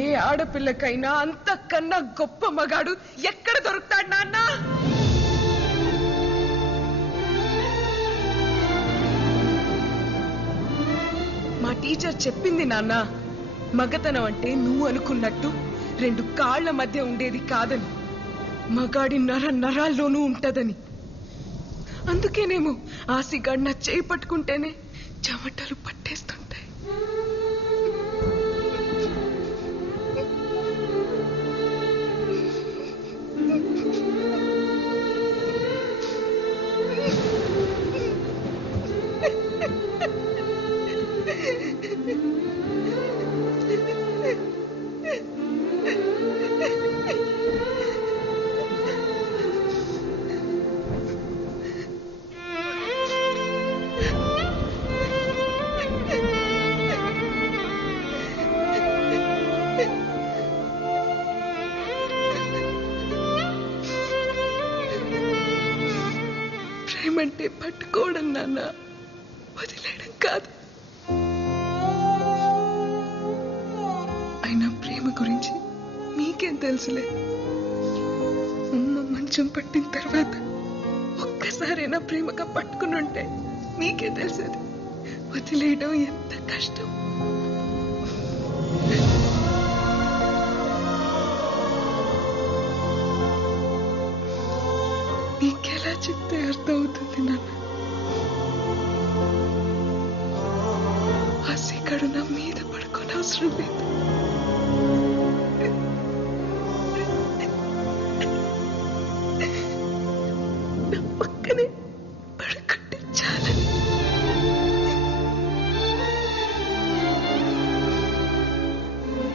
ఏ ఆడపిల్లకైనా అంతకన్నా గొప్ప మగాడు ఎక్కడ దొరుకుతాడు నాన్న? మా టీచర్ చెప్పింది నాన్న, మగతనం అంటే నువ్వు అనుకున్నట్టు రెండు కాళ్ల మధ్య ఉండేది కాదని, మగాడి నరాల్లోనూ ఉంటదని. అందుకేనేమో ఆసిగాడిన చేయి పట్టుకుంటేనే చెమటలు పట్టేస్తుంటాయి. ప్రేమంటే పట్టుకోవడం నాన్న, వదిలేయడం కాదు. అయినా ప్రేమ గురించి మీకేం తెలుసులే. మంచం పట్టిన తర్వాత ఒక్కసారైనా ప్రేమగా పట్టుకుని ఉంటే మీకే తెలిసేది వదిలేయడం ఎంత కష్టం. మీకెలా చెప్తే అర్థమవుతుంది నాన్న? ఆ సిగడు నా మీద పడుకోని అవసరం లేదు. నా పక్కనే పడుకుంటే చాలని.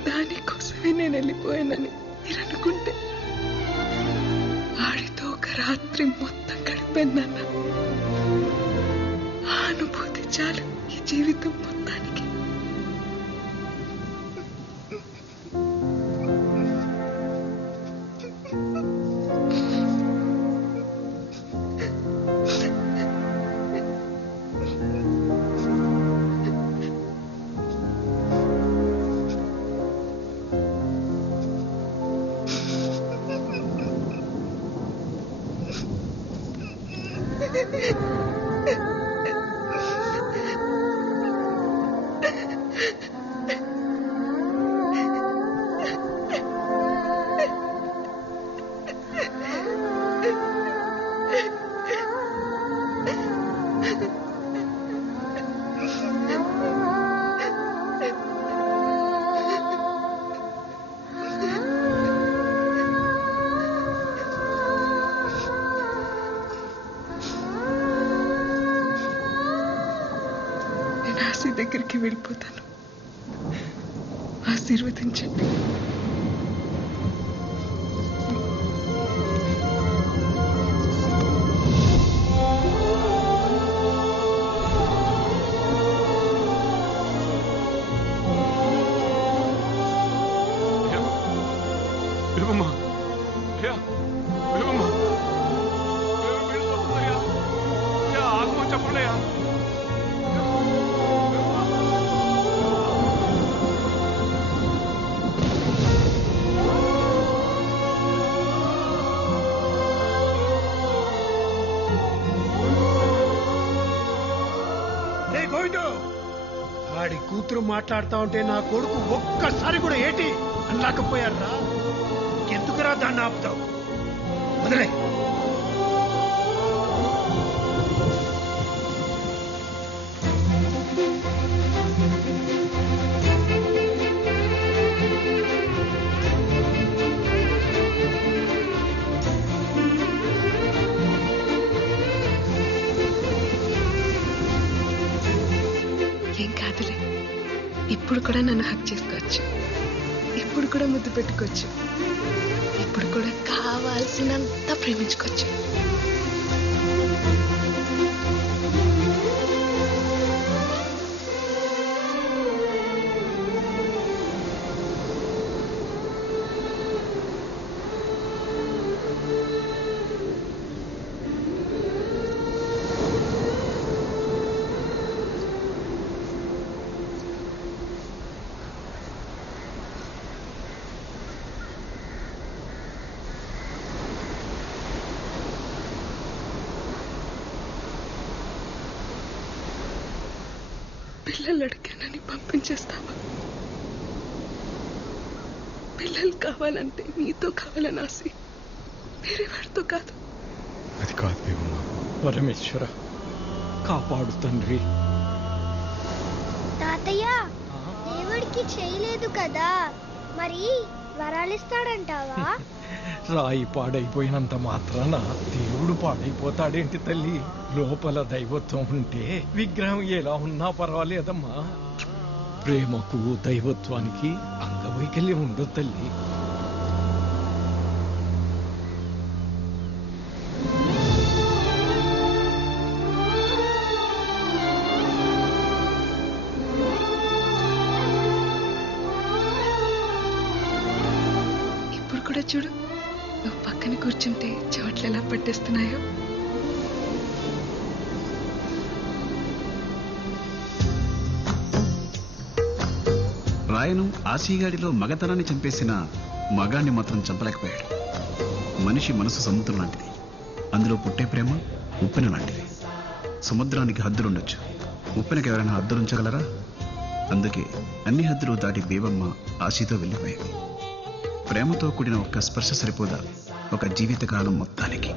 దానికోసమే నేను వెళ్ళిపోయానని మీరు అనుకుంటే ఆడితో ఒక రాత్రి మొత్తం గడిపాను. ఆ అనుభూతి చాలు ఈ జీవితం మొత్తానికి. దగ్గరికి వెళ్ళిపోతాను. ఆశీర్వదించండి. వాడి కూతురు మాట్లాడుతా ఉంటే నా కొడుకు ఒక్కసారి కూడా ఏటి అనలేకపోయారా? ఎందుకురా దాన్ని ఆపుతావు? వదిలే. ఏం కాదులే, ఇప్పుడు కూడా నన్ను హక్ చేసుకోవచ్చు, ఇప్పుడు కూడా ముద్దు పెట్టుకోవచ్చు, ఇప్పుడు కూడా కావాల్సినంత ప్రేమించుకోవచ్చు. పిల్లలు అడిగానని పంపించేస్తావా? పిల్లలు కావాలంటే నీతో కావాలని ఆశి, వేరే వాడితో కాదు. అది కాదు భీమమ్మ. పరమేశ్వర కాపాడు తండ్రి. తాతయ్య, దేవుడికి చేయలేదు కదా, మరి వరాలిస్తాడంటావా? రాయి పాడైపోయినంత మాత్రాన దేవుడు పాడైపోతాడేంటి తల్లి? లోపల దైవత్వం ఉంటే విగ్రహం ఎలా ఉన్నా పర్వాలేదమ్మా. ప్రేమకు దైవత్వానికి అంగవైకల్యం ఉండదు తల్లి. ఇప్పుడు కూడా చూడు, నువ్వు పక్కన కూర్చుంటే చోట్లు ఎలా పట్టేస్తున్నాయో. రాయను ఆశీగాడిలో మగతనాన్ని చంపేసిన మగాన్ని మాత్రం చంపలేకపోయాడు. మనిషి మనసు సముద్రం లాంటిది, అందులో పుట్టే ప్రేమ ఉప్పెన లాంటిది. సముద్రానికి హద్దులుండొచ్చు, ఉప్పెనకి ఎవరైనా హద్దులుంచగలరా? అందుకే అన్ని హద్దులు దాటి బేబమ్మ ఆశీతో వెళ్ళిపోయింది. ప్రేమతో కూడిన ఒక్క స్పర్శ సరిపోదా ఒక జీవితకాలం మొత్తానికి.